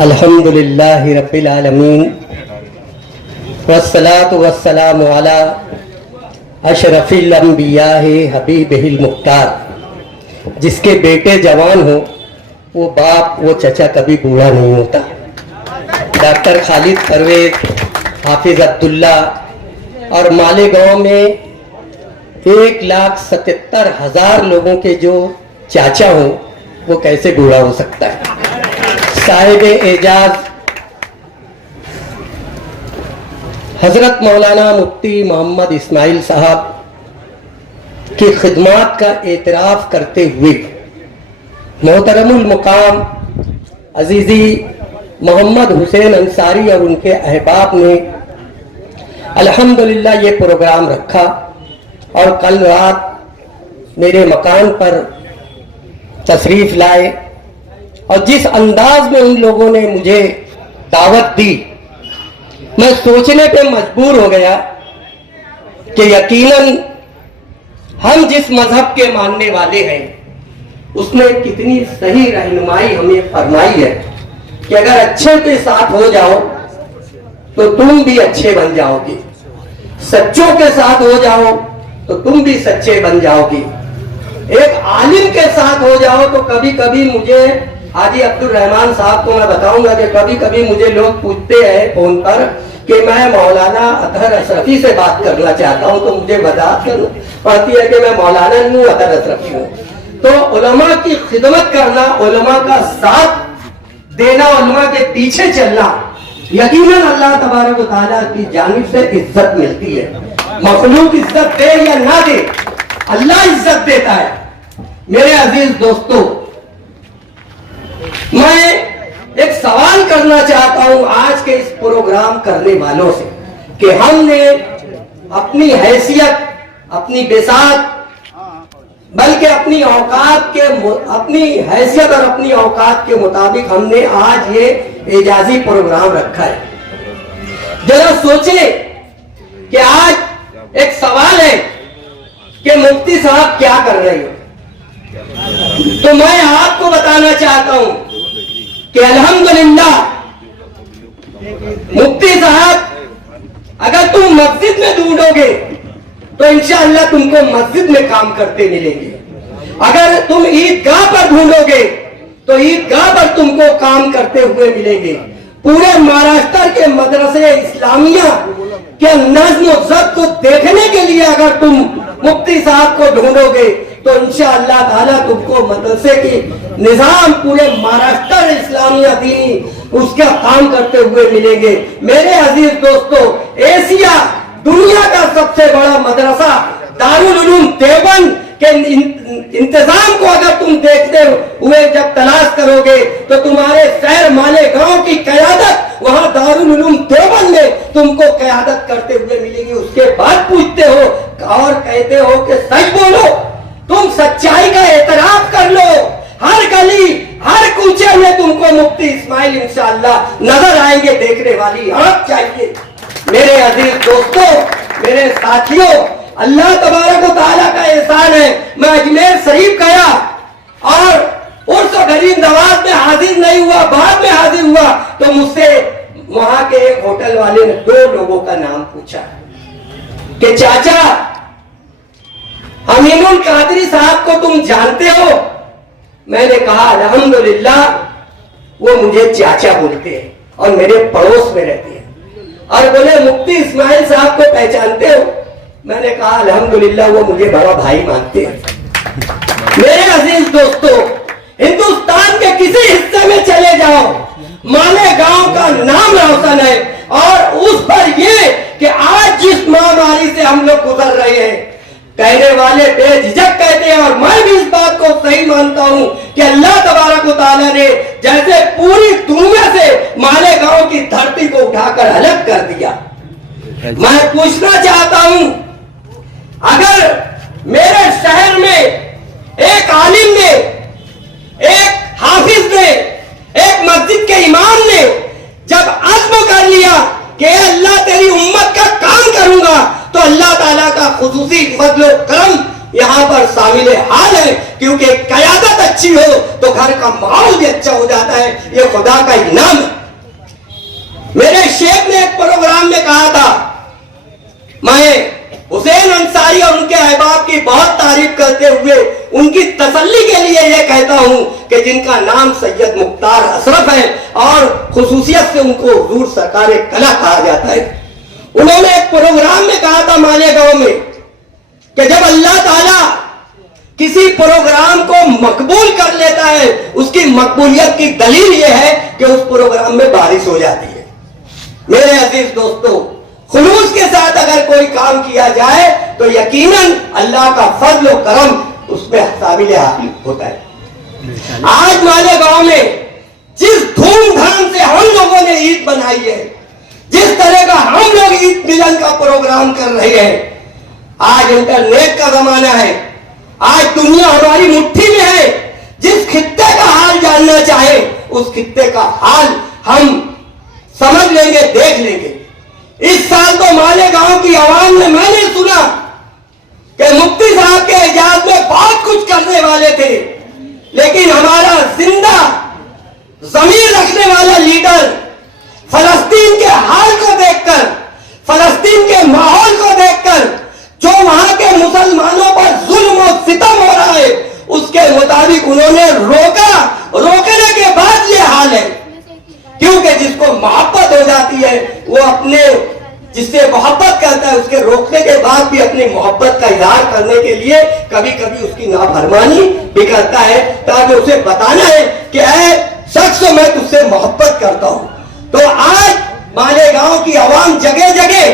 الحمدللہ رب العالمین والصلاة والسلام علی اشرف الانبیاء حبیبہ المختار. جس کے بیٹے جوان ہو وہ باپ وہ چچا کبھی بوڑھا نہیں ہوتا. ڈاکٹر خالد پرویز، حافظ عبداللہ اور مالیگاؤں میں 1,77,000 لوگوں کے جو چاچا ہوں وہ کیسے بوڑھا ہو سکتا ہے. صاحب اعجاز حضرت مولانا مفتی محمد اسماعیل صاحب کی خدمات کا اعتراف کرتے ہوئے محترم المقام عزیزی محمد حسین انصاری اور ان کے احباب نے الحمدللہ یہ پروگرام رکھا اور کل رات میرے مکان پر تشریف لائے اور جس انداز میں ان لوگوں نے مجھے دعوت دی میں سوچنے پہ مجبور ہو گیا کہ یقیناً ہم جس مذہب کے ماننے والے ہیں اس نے کتنی صحیح رہنمائی ہمیں فرمائی ہے کہ اگر اچھے کے ساتھ ہو جاؤ تو تم بھی اچھے بن جاؤ گے، سچوں کے ساتھ ہو جاؤ تو تم بھی سچے بن جاؤ گے، ایک عالم کے ساتھ ہو جاؤ تو کبھی کبھی مجھے حاجی عبدالرحمان صاحب کو میں بتاؤں گا کہ کبھی کبھی مجھے لوگ پوچھتے ہیں فون پر کہ میں مولانا اطہر اشرفی سے بات کرنا چاہتا ہوں تو مجھے وضاحت کرنا پڑتی ہے کہ میں مولانا نہیں اطہر اشرفی ہوں. تو علماء کی خدمت کرنا، علماء کا ساتھ دینا، علماء کے پیچھے چلنا یقیناً اللہ تبارک و تعالیٰ کی جانب سے عزت ملتی ہے. مخلوق عزت دے یا نہ دے اللہ عزت دیتا ہے. میرے عزیز دوستو، میں ایک سوال کرنا چاہتا ہوں آج کے اس پروگرام کرنے والوں سے کہ ہم نے اپنی حیثیت، اپنی بساط، بلکہ اپنی حیثیت اور اپنی اوقات کے مطابق ہم نے آج یہ اعجازی پروگرام رکھا ہے. ذرا سوچیں کہ آج ایک سوال ہے کہ مفتی صاحب کیا کر رہے ہیں. تو میں آپ کو بتانا چاہتا ہوں کہ الحمدللہ مفتی صاحب اگر تم مسجد میں ڈھونڈو گے تو انشاءاللہ تم کو مسجد میں کام کرتے ملیں گے. اگر تم عیدگاہ پر ڈھونڈو گے تو عیدگاہ پر تم کو کام کرتے ہوئے ملیں گے. پورے مہاراشٹر کے مدرسے اسلامیہ کے نظم و ضبط کو دیکھنے کے لیے اگر تم مفتی صاحب کو ڈھونڈو گے تو انشاءاللہ تعالیٰ تم کو مدرسے کی نظام پورے مہاراشٹر اسلامیہ دینی اس کا کام کرتے ہوئے ملیں گے. میرے عزیز دوستو، ایشیا دنیا کا سب سے بڑا مدرسہ دارالعلوم دیوبند کے انتظام کو اگر تم دیکھتے ہوئے جب تلاش کرو گے تو تمہارے شہر مالیگاؤں کی قیادت وہاں دارالعلوم دیوبند میں تم کو قیادت کرتے ہوئے ملے گی. اس کے بعد پوچھتے ہو اور کہتے ہو کہ سچ بولو، تم سچائی کا اعتراف کر لو. ہر گلی ہر کوچے میں تم کو مفتی اسماعیل انشاءاللہ نظر آئیں گے. دیکھنے والی آنکھ چاہیے. میرے عزیز دوستو، میرے ساتھیوں، اللہ تبارک و تعالیٰ کا احسان ہے. میں اجمیر شریف گیا اور عرس و غریب نواز میں حاضر نہیں ہوا، بعد میں حاضر ہوا تو مجھ سے وہاں کے ایک ہوٹل والے نے 2 لوگوں کا نام پوچھا کہ چاچا امین القادری صاحب کو تم جانتے ہو؟ میں نے کہا الحمدللہ وہ مجھے چاچا بولتے ہیں اور میرے پڑوس میں رہتے ہیں. اور بولے مفتی اسماعیل صاحب کو پہچانتے ہو؟ میں نے کہا الحمدللہ وہ مجھے بڑا بھائی مانتے ہیں. میرے عزیز دوستو، ہندوستان کے کسی حصے میں چلے جاؤ، مالیگاؤں کا نام روشن ہے. اور اس پر یہ کہ آج جس مہاماری سے ہم لوگ گزر رہے ہیں، کہنے والے بے جھجک کہتے ہیں اور میں بھی اس بات کو صحیح مانتا ہوں کہ اللہ تبارک و تعالیٰ نے جیسے پوری دنیا سے مالیگاؤں کی دھرتی کو اٹھا کر الگ کر دیا. میں پوچھنا چاہتا ہوں، اگر میرے شہر میں ایک عالم نے، ایک حافظ نے، ایک مسجد کے امام نے جب عزم کر لیا کہ اللہ تیری امت کا کام کروں گا تو اللہ تعالیٰ کا خصوصی فضل و کرم یہاں پر شامل حال ہے، کیونکہ قیادت अच्छी हो तो घर का माहौल भी अच्छा हो जाता है। ये खुदा का इनाम है। मेरे शेख ने एक प्रोग्राम में कहा था, मैं हुसैन अंसारी और उनके अहबाब की बहुत तारीफ करते हुए उनकी तसल्ली के लिए यह कहता हूं कि जिनका नाम सैयद मुख्तार अशरफ है और खुसूसियत से उनको हुजूर सरकार कला कहा जाता है, उन्होंने एक प्रोग्राम में कहा था मालेगांव में कि जब अल्लाह ताला किसी प्रोग्राम को मकबूल कर लेता है, उसकी मकबूलियत की दलील यह है कि उस प्रोग्राम में बारिश हो जाती है। मेरे अजीज दोस्तों, खुलूस के साथ अगर कोई काम किया जाए तो यकीनन अल्लाह का फजल और करम उसमें काबिल हासिल होता है। आज मालेगांव में जिस धूमधाम से हम लोगों ने ईद बनाई है, जिस तरह का हम लोग ईद मिलन का प्रोग्राम कर रहे हैं, आज इंटरनेट का जमाना है, आज दुनिया हमारी मुट्ठी में है। जिस खित्ते का हाल जानना चाहे उस खित्ते का हाल हम समझ लेंगे, देख लेंगे। इस साल तो मालेगांव की आवाम ने, मैंने सुना कि मुफ्ती साहब के इजाजत में बहुत कुछ करने वाले थे, लेकिन हमारा जिंदा जमीर रखने वाला लीडर फलस्तीन के हाल को देखकर, फलस्तीन के माहौल को देखकर, जो वहां के मुसलमानों पर जुल्म और सितम हो रहा है, उसके मुताबिक उन्होंने रोका। रोकने के बाद ये हाल है, क्योंकि जिसको मोहब्बत हो जाती है वो अपने, जिससे मोहब्बत करता है, उसके रोकने के बाद भी अपनी मोहब्बत का इजहार करने के लिए कभी कभी उसकी नाफरमानी भी करता है, ताकि उसे बताना है कि ऐ शख्स, मैं तुझसे मोहब्बत करता हूं। तो आज मालेगांव की आवाम जगह जगह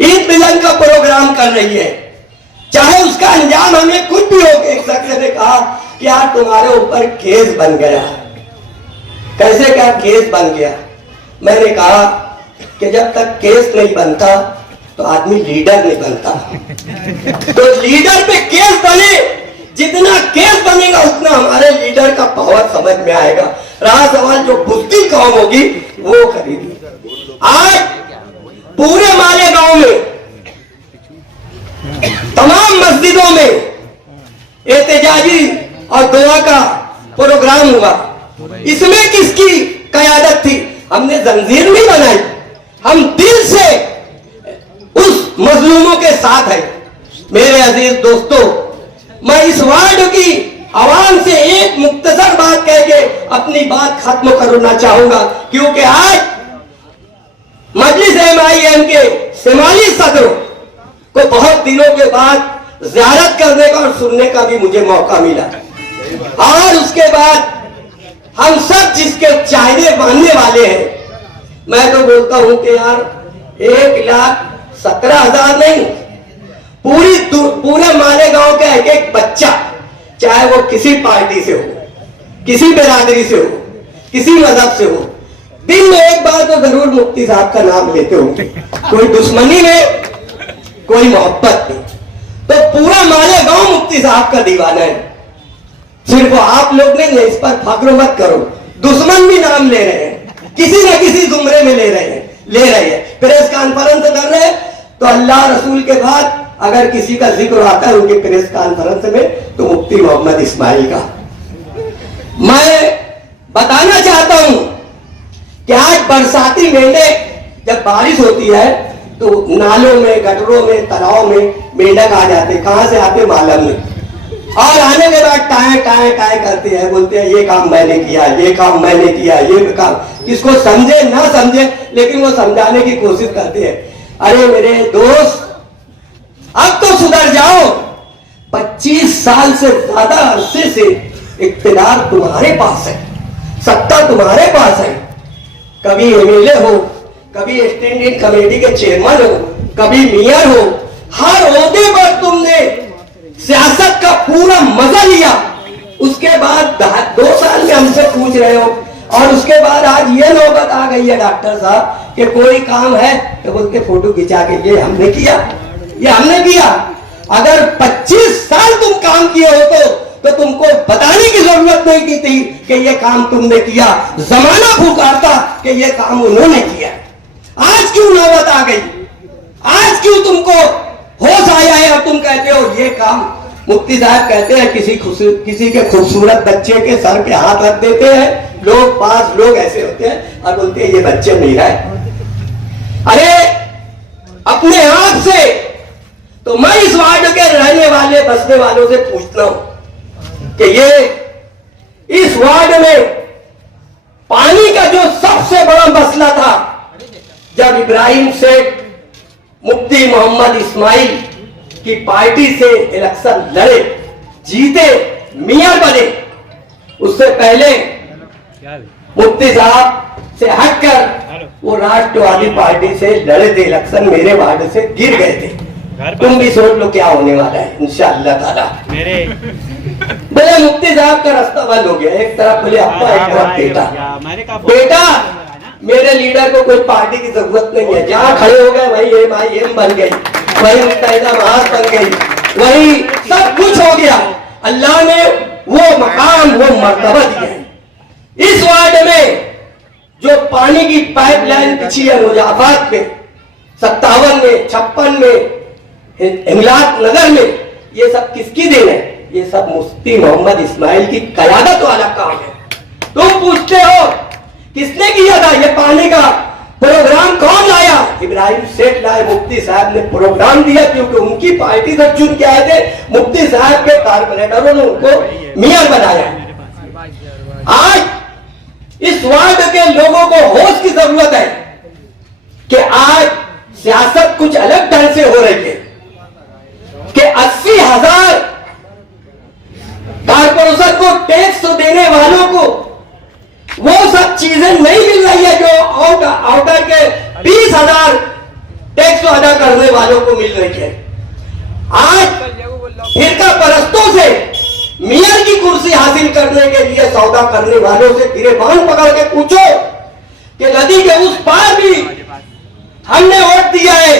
ईद मिलन का प्रोग्राम कर रही है, चाहे उसका अंजाम हमें कुछ भी हो। एक शख्स ने कहा कि यार तुम्हारे ऊपर केस बन गया। कैसे क्या केस बन गया? मैंने कहा कि जब तक केस नहीं बनता तो आदमी लीडर नहीं बनता। तो लीडर पे केस बने, जितना केस बनेगा उतना हमारे लीडर का पावर समझ में आएगा। रहा सवाल जो बुद्धि कौम होगी वो खरीदी। आज पूरे मालेगांव में तमाम मस्जिदों में एहतजाजी और दुआ का प्रोग्राम हुआ। इसमें किसकी क़यादत थी? हमने जंजीर नहीं बनाई, हम दिल से उस मजलूमों के साथ हैं। मेरे अजीज दोस्तों, मैं इस वार्ड की आवाम से एक मुख्तसर बात कह के अपनी बात खत्म करना चाहूंगा, क्योंकि आज मजलिस एमआईएम के शिमाली सदरों को बहुत दिनों के बाद ज़ियारत करने का और सुनने का भी मुझे मौका मिला। और उसके बाद हम सब जिसके चाहने मानने वाले हैं, मैं तो बोलता हूं कि यार 1,17,000 नहीं, पूरे मालेगांव का एक एक बच्चा, चाहे वो किसी पार्टी से हो, किसी बिरादरी से हो, किसी मजहब से हो, दिन में एक बार तो जरूर मुफ्ती साहब का नाम लेते होंगे। कोई दुश्मनी में, कोई मोहब्बत में, तो पूरा मालेगांव मुफ्ती साहब का दीवाना है। सिर्फ आप लोग नहीं है, इस पर फख्र मत करो। दुश्मन भी नाम ले रहे हैं, किसी न किसी जुमरे में ले रहे हैं। प्रेस कॉन्फ्रेंस कर रहे हैं तो अल्लाह रसूल के बाद अगर किसी का जिक्र आता है उनके प्रेस कॉन्फ्रेंस में, तो मुफ्ती मोहम्मद इस्माइल का। मैं बताना चाहता हूं कि आज बरसाती मेंढे, जब बारिश होती है तो नालों में, गटरों में, तालाबों में मेंढक आ जाते। कहां से आते? मालूम नहीं। और आने के बाद टाए टाए टाए करते हैं, बोलते हैं ये काम मैंने किया, ये काम मैंने किया, ये काम। किसको समझे ना समझे, लेकिन वो समझाने की कोशिश करते हैं। अरे मेरे दोस्त, अब तो सुधर जाओ। 25 साल से ज्यादा अरसे से इख्तियार तुम्हारे पास है, सत्ता तुम्हारे पास है। कभी एमएलए हो, कभी स्टैंडिंग कमेटी के चेयरमैन हो, कभी मेयर हो, हर ओहदे पर तुमने सियासत का पूरा मजा लिया। उसके बाद 2 साल में हमसे पूछ रहे हो, और उसके बाद आज ये नौबत आ गई है डॉक्टर साहब कि कोई काम है तो बोलते फोटो खिंचा के ये हमने किया, ये हमने किया। अगर 25 साल तुम काम किए हो तो तुमको बताने की जरूरत नहीं थी कि ये काम तुमने किया। जमाना पुकारता कि ये काम उन्होंने किया। आज क्यों नौबत आ गई? आज क्यों तुमको होश आया है और तुम कहते हो ये काम मुफ्ती साहब कहते हैं किसी के खूबसूरत बच्चे के सर पे हाथ रख देते हैं, लोग ऐसे होते हैं और बोलते हैं ये बच्चे मेरा है। अरे अपने आप से तो मैं इस वार्ड के रहने वाले बसने वालों से पूछता हूं कि ये इस वार्ड में पानी का जो सबसे बड़ा मसला था, जब इब्राहिम शेख मुफ्ती मोहम्मद इस्माइल की पार्टी से इलेक्शन लड़े, जीते, मियां बने, उससे पहले मुफ्ती साहब से हटकर वो राष्ट्रवादी पार्टी से लड़े थे इलेक्शन, मेरे वार्ड से गिर गए थे। तुम भी सोच लो क्या होने वाला है इंशाअल्लाह ताला। बोले मुफ्ती साहब का रास्ता बंद हो गया, एक तरफ बोले अब्बा, एक तरफ बेटा मेरे लीडर को कोई पार्टी की जरूरत नहीं है, जहां खड़े हो गए वही MIM बन गई, वही मुत्तहिदा महाज बन गई, वही सब कुछ हो गया। अल्लाह ने वो मकाम, वो मर्तबा दिया है। इस वार्ड में जो पानी की पाइपलाइन बिछी है मुजाफात में, 57 में, 56 में, हिंगलाज नगर में, ये सब किसकी देन है? ये सब मुफ्ती मोहम्मद इस्माइल की क़यादत वाला काम है। तुम पूछते हो किसने किया था ये पानी का प्रोग्राम, कौन लाया? इब्राहिम शेख लाए, मुफ्ती साहब ने प्रोग्राम दिया, क्योंकि उनकी पार्टी से चुन के आए थे, मुफ्ती साहब के कारपोरेटरों ने उनको मियां बनाया। आज इस वार्ड के लोगों को होश की जरूरत है कि आज सियासत कुछ अलग ढंग से हो रही है कि 80,000 कारपोरेशन को टैक्स देने वालों को वो सब चीजें नहीं मिल रही है जो आउटर के 20,000 टैक्स अदा करने वालों को मिल रही है। आज फिरका परस्तों से मियां की कुर्सी हासिल करने के लिए सौदा करने वालों से गिरेबान पकड़ के पूछो कि नदी के उस पार भी हमने वोट दिया है,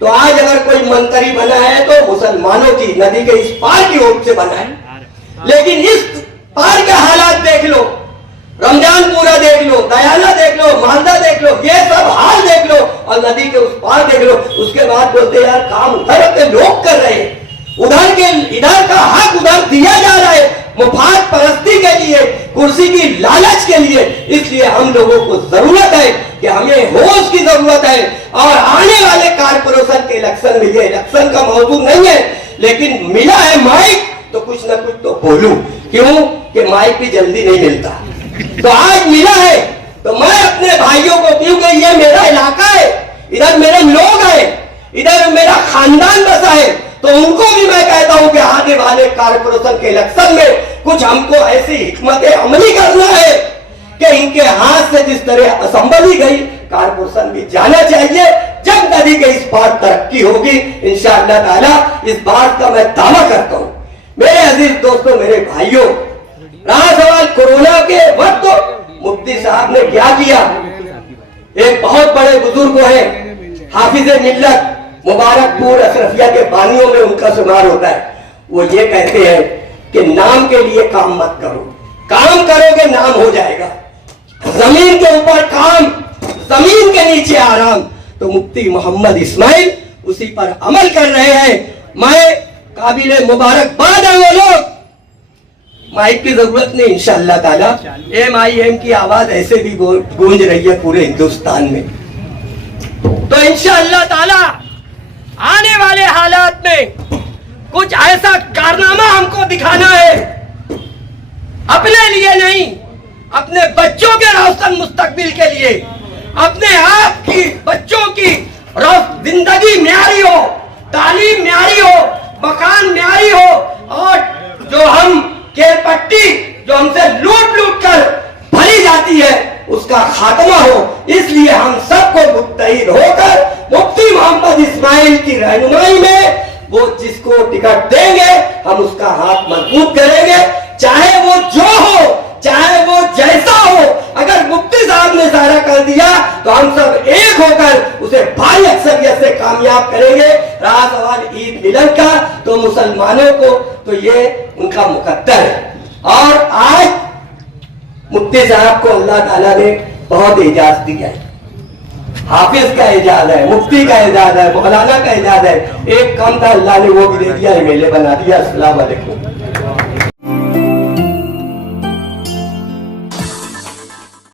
तो आज अगर कोई मंत्री बना है तो मुसलमानों की, नदी के इस पार की वोट से बना है। लेकिन इस पार के हालात देख लो, रमजान पूरा देख लो, दयाला देख लो, मालदा देख लो, ये सब हाल देख लो, और नदी के उस पार देख लो। उसके बाद बोलते यार काम उधर के लोग कर रहे हैं, इधर का हक उधर दिया जा रहा है, मुफाद परस्ती के लिए, कुर्सी की लालच के लिए। इसलिए हम लोगों को जरूरत है कि हमें होश की जरूरत है। और आने वाले कारपोरेशन के इलेक्शन में, ये इलेक्शन का मौजूद नहीं है, लेकिन मिला है माइक तो कुछ ना कुछ तो बोलूं, क्यों कि माइक भी जल्दी नहीं मिलता। तो आज मिला है तो मैं अपने भाइयों को, क्योंकि ये मेरा इलाका है, इधर मेरे लोग हैं, इधर मेरा खानदान बसा है, तो उनको भी मैं कहता हूं कि आने वाले कारपोरेशन के इलेक्शन में कुछ हमको ऐसी हिकमत अमली करना है कि इनके हाथ से जिस तरह असेंबली गई, कारपोरेशन भी जाना चाहिए। जब नदी के इस पार तरक्की होगी इंशाअल्लाह ताला, इस बात का मैं दावा करता हूं। मेरे अजीज दोस्तों, मेरे भाइयों, रहा सवाल कोरोना के वक्त, तो मुफ्ती साहब ने क्या किया? एक बहुत बड़े बुजुर्ग है, हाफिज मिल्लत, मुबारकपुर अशरफिया के बानियों में उनका शुमार होता है। वो ये कहते हैं कि नाम के लिए काम मत करो, काम करोगे नाम हो जाएगा। जमीन के ऊपर काम, जमीन के नीचे आराम। तो मुफ्ती मोहम्मद इस्माइल उसी पर अमल कर रहे हैं। मैं काबिले मुबारकबाद है वो लोग। माइक की जरूरत नहीं इंशाअल्लाह ताला, MIM की आवाज ऐसे भी गूंज रही है पूरे हिंदुस्तान में। तो इंशाअल्लाह ताला आने वाले हालात में कुछ ऐसा कारनामा हमको दिखाना है, अपने लिए नहीं, अपने बच्चों के रोशन मुस्तकबिल के लिए, अपने आप की बच्चों की जिंदगी म्यारी हो, तालीम म्यारी हो, मकान म्यारी हो, और जो हम केरपट्टी जो हमसे लूट लूट कर भरी जाती है उसका खात्मा हो। इसलिए हम सबको मुत्तहिद होकर मुफ्ती मोहम्मद इस्माइल की रहनुमाई में वो जिसको टिकट देंगे हम उसका हाथ मजबूत करेंगे, चाहे वो जो हो, चाहे वो जैसा हो। अगर मुफ्ती साहब ने इशारा कर दिया तो हम सब एक होकर उसे भारी अक्सरियत से कामयाब करेंगे। रहा सवाल ईद मिलन का, तो मुसलमानों को तो ये उनका मुकद्दर है। और आज मुफ्ती साहब को अल्लाह ताला ने बहुत एजाज दिया है। हाफिज का एजाज है, मुफ्ती का एजाज है, मौलाना का एजाज है। एक कम था, अल्लाह ने वो भी दे दिया, एमएलए बना दिया। अस्सलाम वालेकुम।